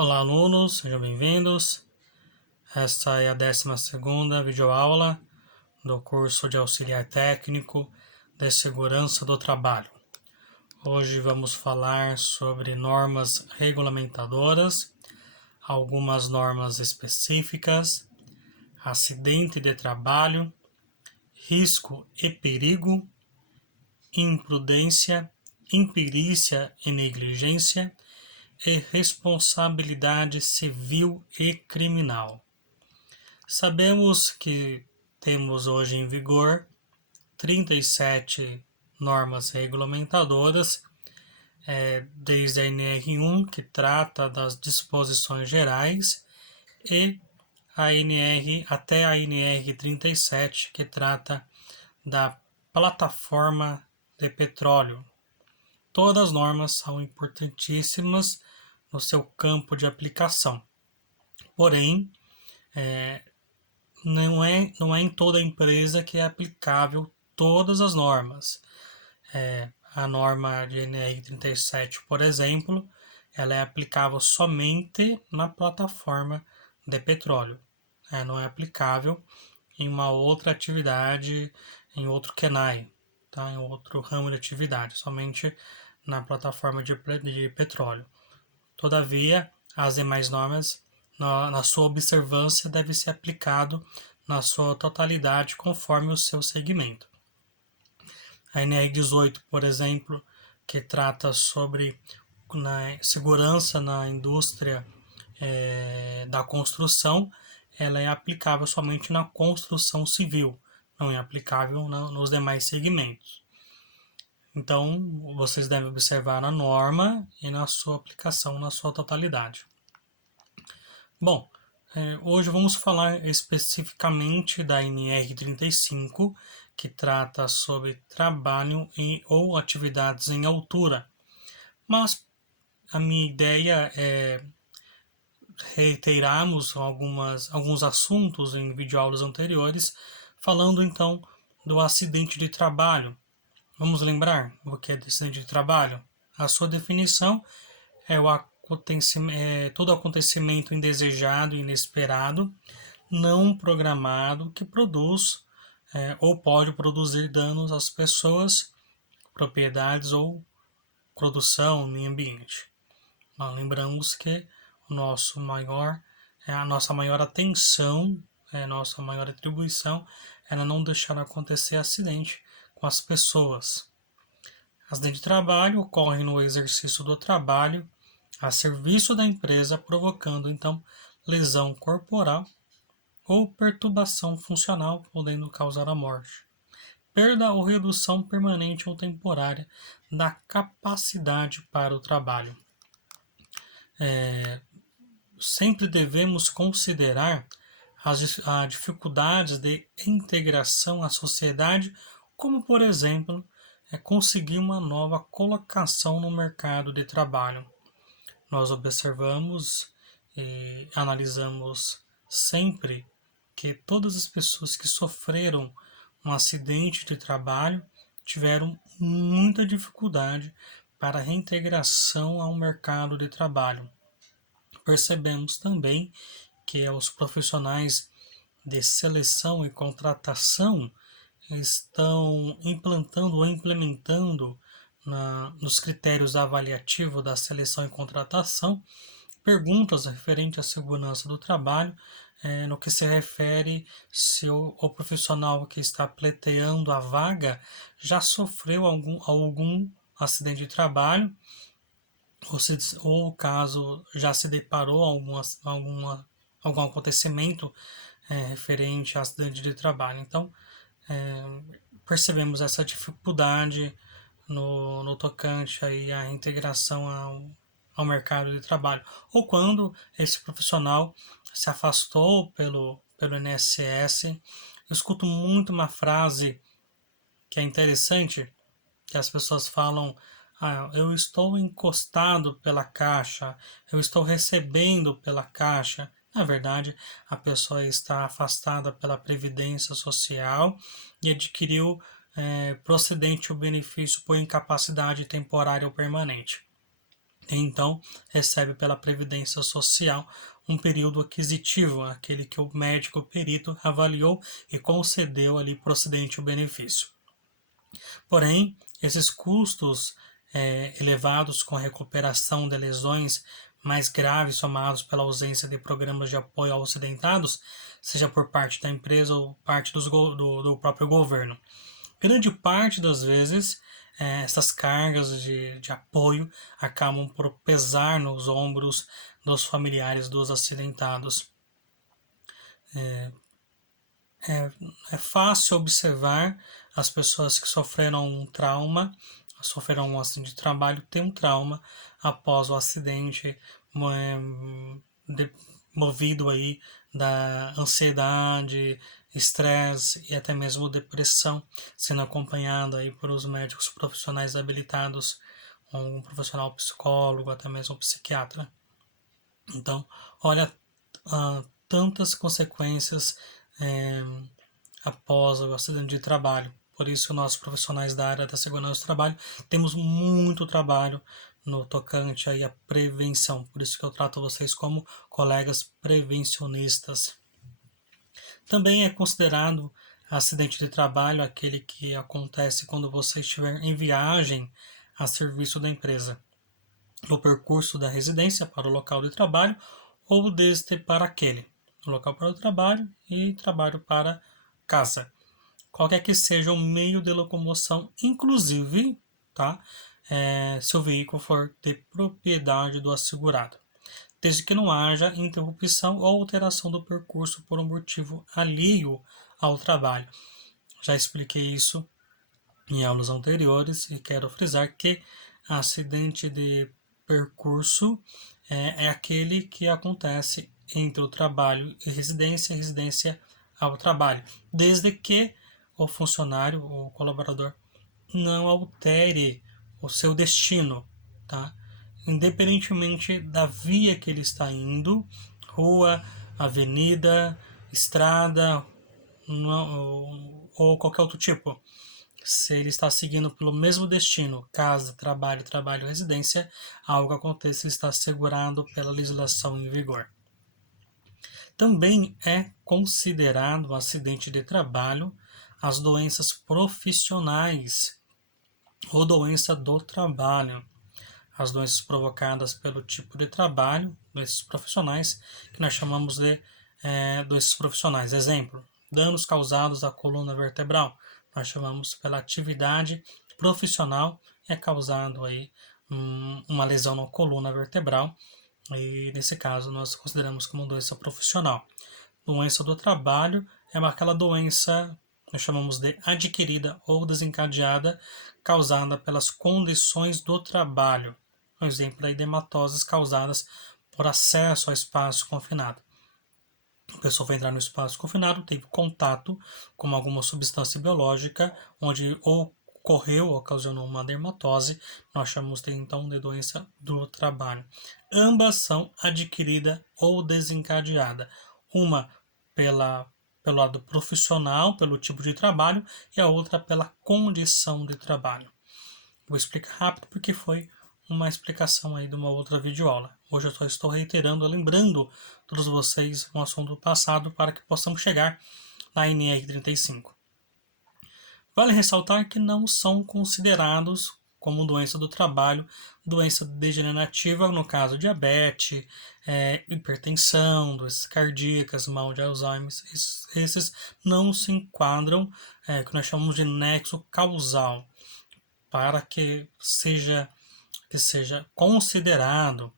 Olá, alunos, sejam bem-vindos. Esta é a 12ª videoaula do curso de Auxiliar Técnico de Segurança do Trabalho. Hoje vamos falar sobre normas regulamentadoras, algumas normas específicas, acidente de trabalho, risco e perigo, imprudência, imperícia e negligência, e responsabilidade civil e criminal. Sabemos que temos hoje em vigor 37 normas regulamentadoras, desde a NR1, que trata das disposições gerais, e até a NR 37, que trata da plataforma de petróleo. Todas as normas são importantíssimas no seu campo de aplicação. Porém, não é em toda empresa que é aplicável todas as normas. A norma de NR37, por exemplo, ela é aplicável somente na plataforma de petróleo. Não é aplicável em uma outra atividade, em outro KENAI, tá? Em outro ramo de atividade, somente na plataforma de petróleo. Todavia, as demais normas, na sua observância, deve ser aplicado na sua totalidade conforme o seu segmento. A NR18, por exemplo, que trata sobre segurança na indústria da construção, ela é aplicável somente na construção civil, não é aplicável nos demais segmentos. Então, vocês devem observar a norma e na sua aplicação na sua totalidade. Bom, hoje vamos falar especificamente da NR35, que trata sobre trabalho ou atividades em altura. Mas a minha ideia é reiterarmos alguns assuntos em videoaulas anteriores, falando então do acidente de trabalho. Vamos lembrar o que é acidente de trabalho? A sua definição é todo acontecimento indesejado e inesperado, não programado, que produz ou pode produzir danos às pessoas, propriedades ou produção, meio ambiente. Nós lembramos que a nossa maior atenção, a nossa maior atribuição era não deixar acontecer acidente com as pessoas. Acidente de trabalho ocorre no exercício do trabalho a serviço da empresa, provocando então lesão corporal ou perturbação funcional, podendo causar a morte, perda ou redução permanente ou temporária da capacidade para o trabalho. Sempre devemos considerar as dificuldades de integração à sociedade, como, por exemplo, conseguir uma nova colocação no mercado de trabalho. Nós observamos e analisamos sempre que todas as pessoas que sofreram um acidente de trabalho tiveram muita dificuldade para a reintegração ao mercado de trabalho. Percebemos também que os profissionais de seleção e contratação estão implantando ou implementando nos critérios avaliativos da seleção e contratação perguntas referentes à segurança do trabalho, no que se refere se o profissional que está pleiteando a vaga já sofreu algum acidente de trabalho, ou caso já se deparou algum acontecimento referente a acidente de trabalho. Então, percebemos essa dificuldade no tocante aí à integração ao mercado de trabalho. Ou quando esse profissional se afastou pelo INSS. Eu escuto muito uma frase que é interessante, que as pessoas falam: eu estou encostado pela caixa, eu estou recebendo pela caixa. Na verdade, a pessoa está afastada pela Previdência Social e adquiriu procedente o benefício por incapacidade temporária ou permanente. e então recebe pela Previdência Social um período aquisitivo, aquele que o médico perito avaliou e concedeu ali procedente o benefício. Porém, esses custos elevados com a recuperação de lesões mais graves somados pela ausência de programas de apoio aos acidentados, seja por parte da empresa ou parte do próprio governo. Grande parte das vezes, essas cargas de apoio acabam por pesar nos ombros dos familiares dos acidentados. É fácil observar as pessoas que sofreram um trauma, sofreram um acidente de trabalho, ter um trauma após o acidente, movido aí da ansiedade, estresse e até mesmo depressão, sendo acompanhado aí por os médicos profissionais habilitados, um profissional psicólogo, até mesmo um psiquiatra. Então, olha, tantas consequências é, após o acidente de trabalho. Por isso, nós profissionais da área da segurança do trabalho temos muito trabalho no tocante aí à prevenção. Por isso que eu trato vocês como colegas prevencionistas. Também é considerado acidente de trabalho aquele que acontece quando você estiver em viagem a serviço da empresa, no percurso da residência para o local de trabalho ou deste para aquele, local para o trabalho e trabalho para casa. Qualquer que seja o meio de locomoção, inclusive, tá? Se o veículo for de propriedade do assegurado, desde que não haja interrupção ou alteração do percurso por um motivo alheio ao trabalho. Já expliquei isso em aulas anteriores e quero frisar que acidente de percurso é aquele que acontece entre o trabalho e residência ao trabalho, desde que o funcionário ou colaborador não altere o seu destino, tá? Independentemente da via que ele está indo, rua, avenida, estrada ou qualquer outro tipo. Se ele está seguindo pelo mesmo destino, casa, trabalho, residência, algo aconteça, ele está assegurado pela legislação em vigor. Também é considerado acidente de trabalho as doenças profissionais ou doença do trabalho. As doenças provocadas pelo tipo de trabalho, doenças profissionais, que nós chamamos de doenças profissionais. Exemplo, danos causados à coluna vertebral. Nós chamamos pela atividade profissional, é causado aí uma lesão na coluna vertebral, e nesse caso nós consideramos como doença profissional. Doença do trabalho é aquela doença nós chamamos de adquirida ou desencadeada, causada pelas condições do trabalho. Um exemplo aí de hematoses causadas por acesso ao espaço confinado. A pessoa vai entrar no espaço confinado, teve contato com alguma substância biológica, onde ocorreu, ocasionou uma dermatose, nós chamamos de, então de doença do trabalho. Ambas são adquirida ou desencadeada. Uma pelo lado profissional, pelo tipo de trabalho, e a outra pela condição de trabalho. Vou explicar rápido porque foi uma explicação aí de uma outra videoaula. Hoje eu só estou reiterando, lembrando todos vocês um assunto passado para que possamos chegar na NR35. Vale ressaltar que não são considerados como doença do trabalho, doença degenerativa, no caso diabetes, hipertensão, doenças cardíacas, mal de Alzheimer, esses não se enquadram, que nós chamamos de nexo causal, para que seja considerado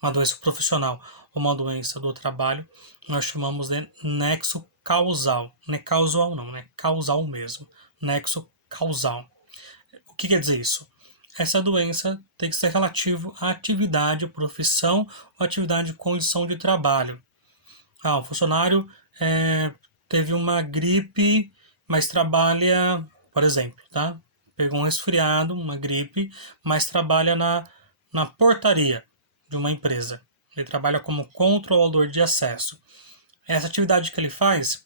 uma doença profissional ou uma doença do trabalho, nós chamamos de nexo causal. Não é causal não, né? Causal mesmo. Nexo causal. O que quer dizer isso? Essa doença tem que ser relativo à atividade, profissão ou atividade condição de trabalho. O funcionário teve uma gripe, mas trabalha, por exemplo, tá? Pegou um resfriado, uma gripe, mas trabalha na portaria de uma empresa. Ele trabalha como controlador de acesso. Essa atividade que ele faz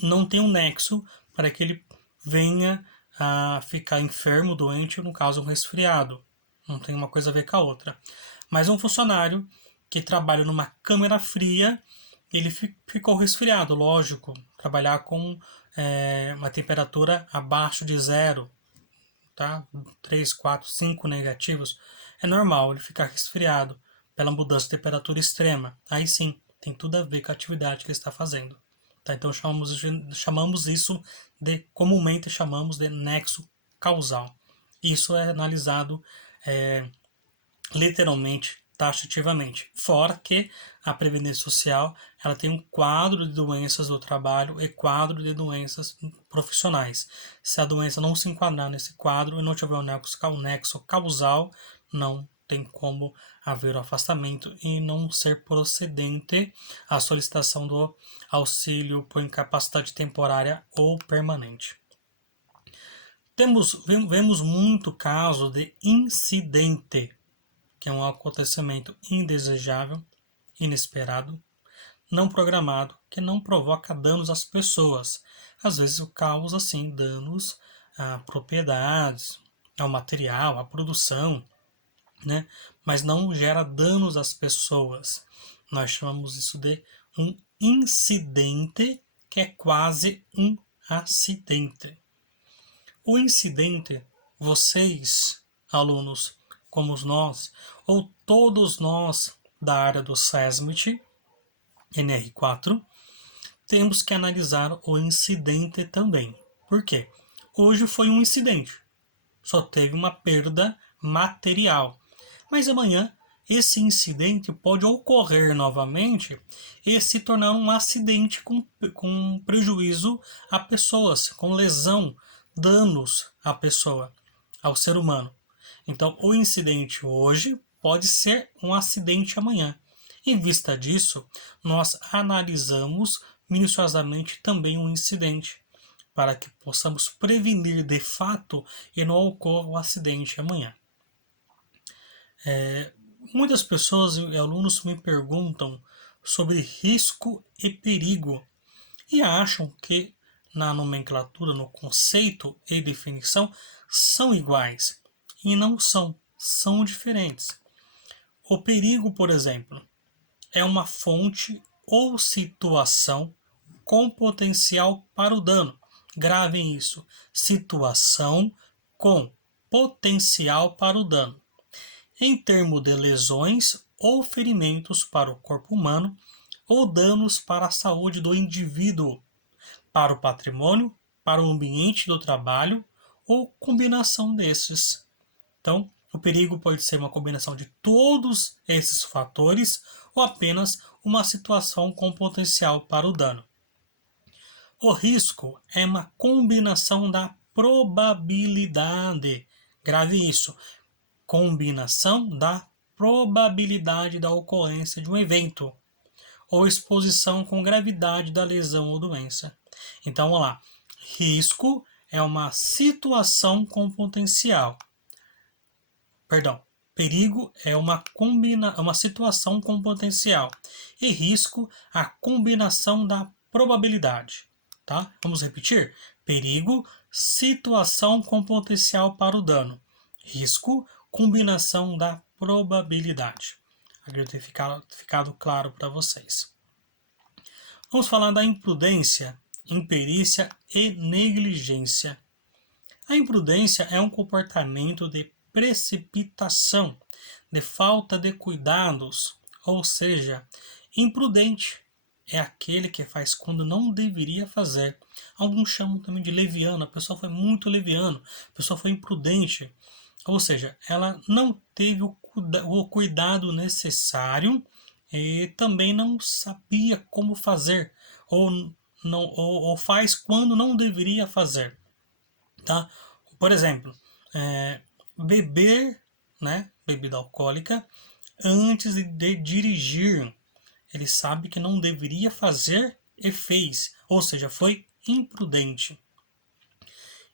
não tem um nexo para que ele venha a ficar enfermo, doente, ou no caso um resfriado. não tem uma coisa a ver com a outra. Mas um funcionário que trabalha numa câmera fria, ele ficou resfriado, lógico. Trabalhar com uma temperatura abaixo de zero, tá? 3, 4, 5 negativos, é normal ele ficar resfriado pela mudança de temperatura extrema. Aí sim, tem tudo a ver com a atividade que ele está fazendo. Tá? Então chamamos isso comumente chamamos de nexo causal. Isso é analisado é, literalmente, taxativamente. Fora que a Previdência Social ela tem um quadro de doenças do trabalho e quadro de doenças profissionais. Se a doença não se enquadrar nesse quadro e não tiver um nexo causal, não tem como haver o afastamento e não ser procedente a solicitação do auxílio por incapacidade temporária ou permanente. Vemos muito caso de incidente, que é um acontecimento indesejável, inesperado, não programado, que não provoca danos às pessoas. Às vezes causa, sim, danos a propriedades, ao material, à produção, né? Mas não gera danos às pessoas. Nós chamamos isso de um incidente, que é quase um acidente. O incidente, vocês, alunos, como nós, ou todos nós da área do SESMIT, NR4, temos que analisar o incidente também. Por quê? Hoje foi um incidente, só teve uma perda material. Mas amanhã esse incidente pode ocorrer novamente e se tornar um acidente com prejuízo a pessoas, com lesão, danos à pessoa, ao ser humano. Então, o incidente hoje pode ser um acidente amanhã. Em vista disso, nós analisamos minuciosamente também o incidente, para que possamos prevenir de fato e não ocorra o acidente amanhã. Muitas pessoas e alunos me perguntam sobre risco e perigo e acham que na nomenclatura, no conceito e definição são iguais. E não são, são diferentes. O perigo, por exemplo, é uma fonte ou situação com potencial para o dano. Gravem isso. Situação com potencial para o dano. Em termos de lesões ou ferimentos para o corpo humano ou danos para a saúde do indivíduo, para o patrimônio, para o ambiente do trabalho ou combinação desses. Então, o perigo pode ser uma combinação de todos esses fatores ou apenas uma situação com potencial para o dano. O risco é uma combinação da probabilidade. Grave isso. Combinação da probabilidade da ocorrência de um evento ou exposição com gravidade da lesão ou doença. Então, vamos lá. Risco é uma situação com potencial. Perigo é uma situação com potencial. E risco, a combinação da probabilidade. Tá? Vamos repetir? Perigo, situação com potencial para o dano. Risco, combinação da probabilidade. Acredito ter ficado claro para vocês. Vamos falar da imprudência, imperícia e negligência. A imprudência é um comportamento de precipitação, de falta de cuidados, ou seja, imprudente é aquele que faz quando não deveria fazer. Alguns chamam também de leviano, a pessoa foi muito leviano, a pessoa foi imprudente, ou seja, ela não teve o cuidado necessário e também não sabia como fazer, ou faz quando não deveria fazer. Tá? Por exemplo, beber, né, bebida alcoólica antes de dirigir. Ele sabe que não deveria fazer e fez, ou seja, foi imprudente.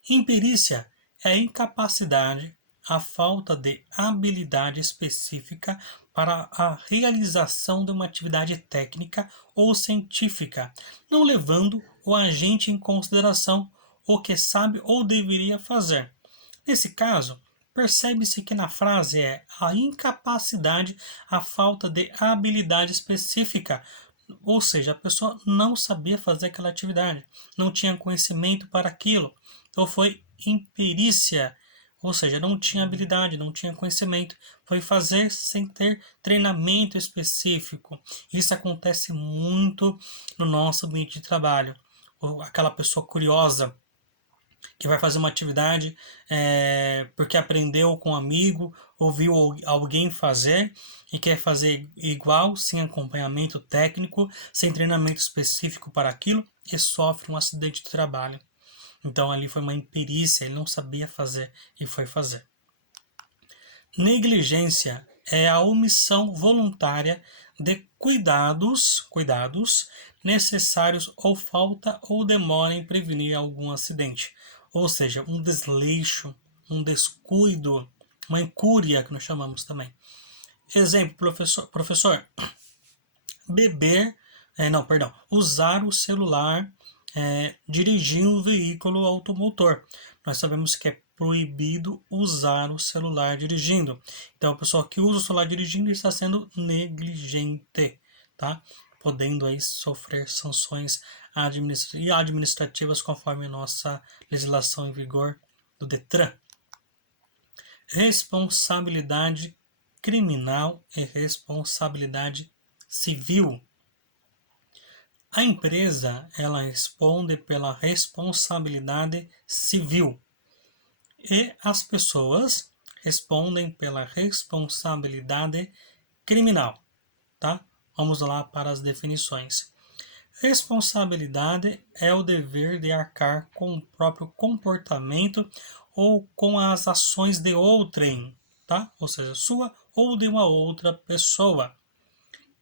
Imperícia é a incapacidade, a falta de habilidade específica para a realização de uma atividade técnica ou científica, não levando o agente em consideração o que sabe ou deveria fazer. Nesse caso, Percebe-se que na frase é a incapacidade, a falta de habilidade específica, ou seja, a pessoa não sabia fazer aquela atividade, não tinha conhecimento para aquilo, então foi imperícia, ou seja, não tinha habilidade, não tinha conhecimento, foi fazer sem ter treinamento específico. Isso acontece muito no nosso ambiente de trabalho. Ou aquela pessoa curiosa que vai fazer uma atividade porque aprendeu com um amigo, ouviu alguém fazer e quer fazer igual, sem acompanhamento técnico, sem treinamento específico para aquilo, e sofre um acidente de trabalho. Então ali foi uma imperícia, ele não sabia fazer e foi fazer. Negligência é a omissão voluntária de cuidados necessários ou falta ou demora em prevenir algum acidente. Ou seja, um desleixo, um descuido, uma incúria que nós chamamos também. Exemplo, professor, beber, não, perdão, usar o celular dirigindo um veículo automotor. Nós sabemos que é proibido usar o celular dirigindo. Então, a pessoa que usa o celular dirigindo está sendo negligente, tá? Podendo aí sofrer sanções administrativas conforme a nossa legislação em vigor do Detran. Responsabilidade criminal e responsabilidade civil. A empresa ela responde pela responsabilidade civil e as pessoas respondem pela responsabilidade criminal, tá? Vamos lá para as definições. Responsabilidade é o dever de arcar com o próprio comportamento ou com as ações de outrem, tá? Ou seja, sua ou de uma outra pessoa.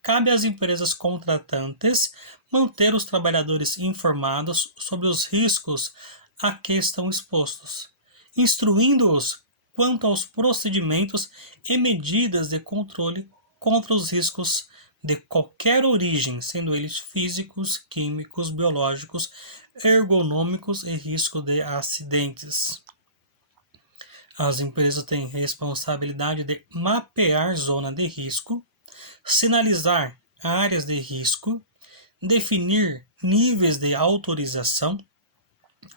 Cabe às empresas contratantes manter os trabalhadores informados sobre os riscos a que estão expostos, instruindo-os quanto aos procedimentos e medidas de controle contra os riscos de qualquer origem, sendo eles físicos, químicos, biológicos, ergonômicos e risco de acidentes. As empresas têm responsabilidade de mapear zona de risco, sinalizar áreas de risco, definir níveis de autorização,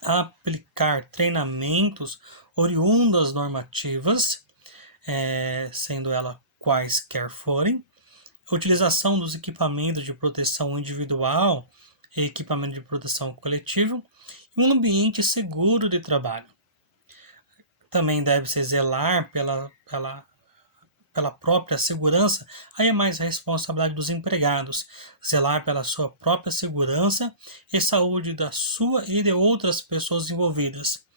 aplicar treinamentos oriundas normativas, sendo elas quaisquer forem, utilização dos equipamentos de proteção individual e equipamento de proteção coletivo, e um ambiente seguro de trabalho. Também deve-se zelar pela própria segurança, aí é mais a responsabilidade dos empregados, zelar pela sua própria segurança e saúde da sua e de outras pessoas envolvidas,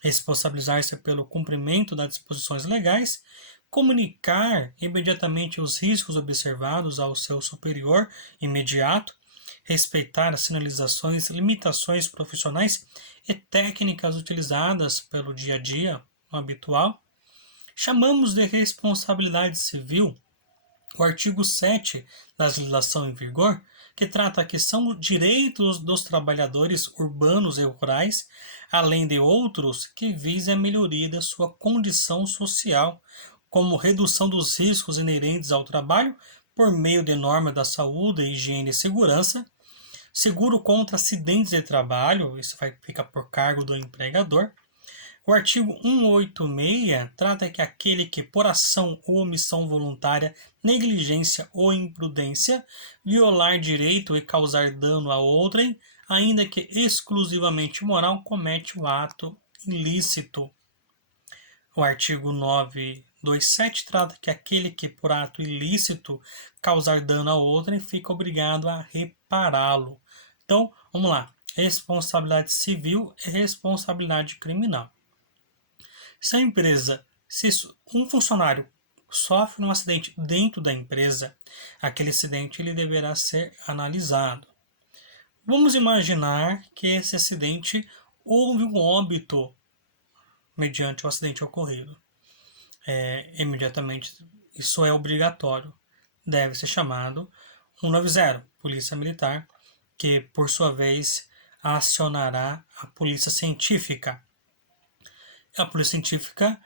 responsabilizar-se pelo cumprimento das disposições legais, comunicar imediatamente os riscos observados ao seu superior imediato, respeitar as sinalizações, limitações profissionais e técnicas utilizadas pelo dia a dia habitual. Chamamos de responsabilidade civil o artigo 7 da legislação em vigor, que trata que são direitos dos trabalhadores urbanos e rurais, além de outros que visem a melhoria da sua condição social, como redução dos riscos inerentes ao trabalho por meio de normas da saúde, higiene e segurança, seguro contra acidentes de trabalho, isso fica por cargo do empregador. O artigo 186 trata que aquele que, por ação ou omissão voluntária, negligência ou imprudência, violar direito e causar dano a outrem, ainda que exclusivamente moral, comete o ato ilícito. O artigo 927 trata que aquele que, por ato ilícito, causar dano a outrem, fica obrigado a repará-lo. Então, vamos lá. Responsabilidade civil e responsabilidade criminal. Se a empresa, se um funcionário sofre um acidente dentro da empresa, aquele acidente ele deverá ser analisado. Vamos imaginar que esse acidente houve um óbito mediante o acidente ocorrido. Imediatamente, isso é obrigatório. Deve ser chamado 190, Polícia Militar, que por sua vez acionará a Polícia Científica. A Polícia Científica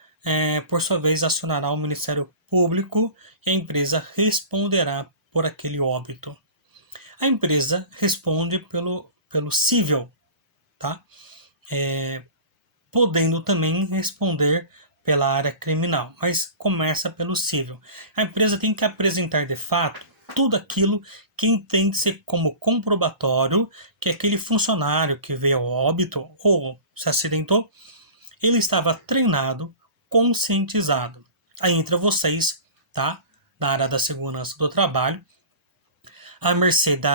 por sua vez, acionará o Ministério Público e a empresa responderá por aquele óbito. A empresa responde pelo civil, tá? Podendo também responder pela área criminal, mas começa pelo civil. A empresa tem que apresentar de fato tudo aquilo que entende ser como comprobatório que aquele funcionário que veio ao óbito ou se acidentou, ele estava treinado, conscientizado. Aí entra vocês, tá? Na área da segurança do trabalho, à mercê do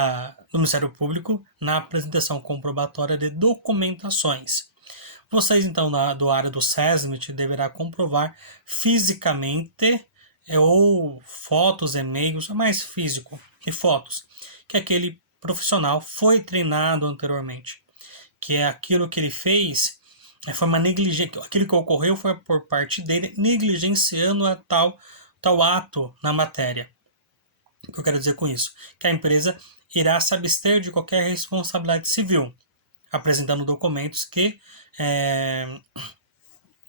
Ministério Público na apresentação comprobatória de documentações. Vocês, então, do área do SESMIT, deverá comprovar fisicamente ou fotos, e-mails, mais físico e fotos, que aquele profissional foi treinado anteriormente, que é aquilo que ele fez foi uma negligência, aquilo que ocorreu foi por parte dele negligenciando a tal ato na matéria. O que eu quero dizer com isso? Que a empresa irá se abster de qualquer responsabilidade civil, apresentando documentos que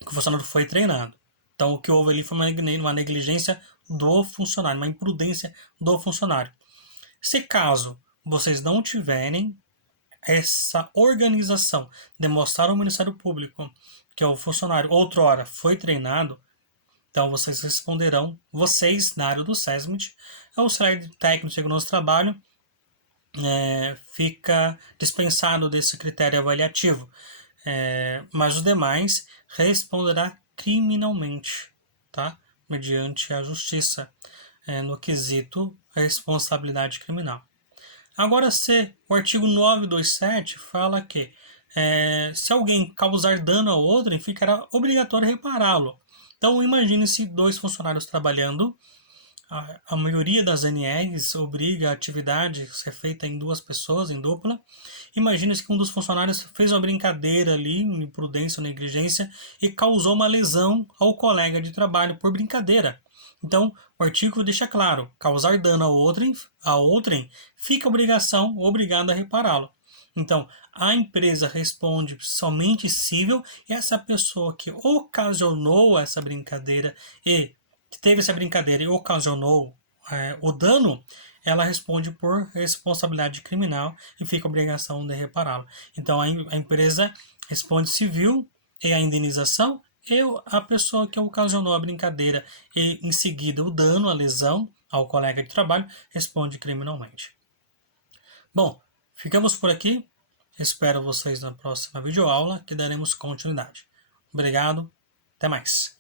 o funcionário foi treinado. Então, o que houve ali foi uma negligência do funcionário, uma imprudência do funcionário. Se caso vocês não tiverem essa organização, demonstrar ao Ministério Público que o funcionário outrora foi treinado, então vocês responderão, vocês na área do SESMIT, o auxiliar técnico de segurança do trabalho fica dispensado desse critério avaliativo, mas os demais responderá criminalmente, tá? Mediante a justiça, no quesito responsabilidade criminal. Agora, se o artigo 927 fala que se alguém causar dano a outrem, ficará obrigatório repará-lo. Então, imagine-se dois funcionários trabalhando. A maioria das NRs obriga a atividade a ser feita em duas pessoas, em dupla. Imagine-se que um dos funcionários fez uma brincadeira ali, imprudência ou negligência, e causou uma lesão ao colega de trabalho por brincadeira. Então, o artigo deixa claro, causar dano a outrem fica obrigado a repará-lo. Então, a empresa responde somente civil e essa pessoa que ocasionou essa brincadeira e que teve essa brincadeira e ocasionou o dano, ela responde por responsabilidade criminal e fica a obrigação de repará-lo. Então, a empresa responde civil e a indenização e a pessoa que ocasionou a brincadeira e, em seguida, o dano, a lesão ao colega de trabalho, responde criminalmente. Bom, ficamos por aqui. Espero vocês na próxima videoaula, que daremos continuidade. Obrigado, até mais.